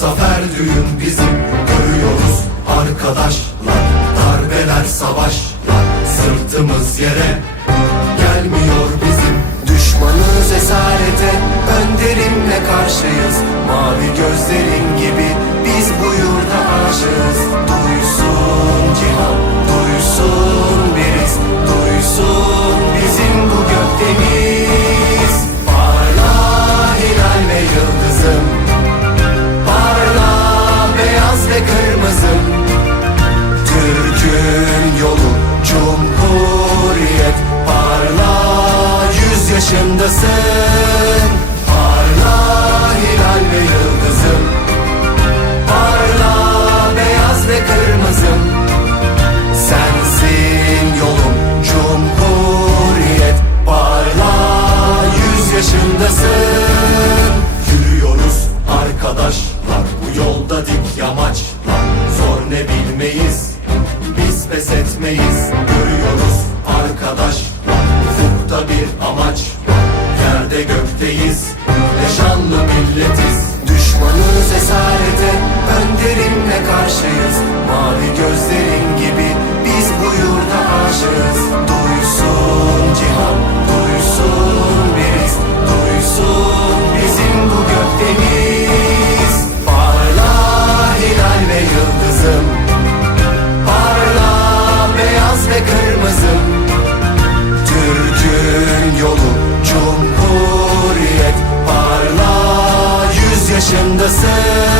Zafer düğün bizim Görüyoruz arkadaşlar. Darbeler savaşlar Sırtımız yere Gelmiyor bizim. Düşmanız esarete Önderimle karşıyız. Mavi gözlerin başındasın başındasın